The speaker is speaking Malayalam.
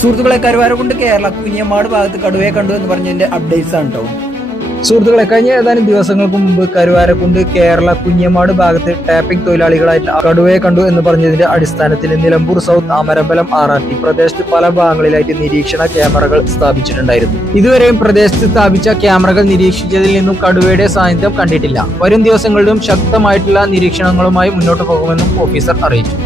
സുഹൃത്തുക്കളെ, കരുവാരക്കുണ്ട് കേരള കുഞ്ഞമാട് ഭാഗത്ത് കടുവയെ കണ്ടു എന്ന് പറഞ്ഞതിന്റെ അപ്ഡേറ്റ്സ് ആണ് കേട്ടോ. സുഹൃത്തുക്കളെ, കഴിഞ്ഞ ഏതാനും ദിവസങ്ങൾക്ക് മുമ്പ് കരുവാരക്കുണ്ട് കേരള കുഞ്ഞമാട് ഭാഗത്ത് ടാപ്പിംഗ് തൊഴിലാളികളായിട്ട് കടുവയെ കണ്ടു എന്ന് പറഞ്ഞതിന്റെ അടിസ്ഥാനത്തിൽ നിലമ്പൂർ സൗത്ത് അമരമ്പലം RRT പ്രദേശത്ത് പല ഭാഗങ്ങളിലായിട്ട് നിരീക്ഷണ ക്യാമറകൾ സ്ഥാപിച്ചിട്ടുണ്ടായിരുന്നു. ഇതുവരെയും പ്രദേശത്ത് സ്ഥാപിച്ച ക്യാമറകൾ നിരീക്ഷിച്ചതിൽ നിന്നും കടുവയുടെ സാന്നിധ്യം കണ്ടിട്ടില്ല. വരും ദിവസങ്ങളിലും ശക്തമായിട്ടുള്ള നിരീക്ഷണങ്ങളുമായി മുന്നോട്ട് പോകുമെന്നും ഓഫീസർ അറിയിച്ചു.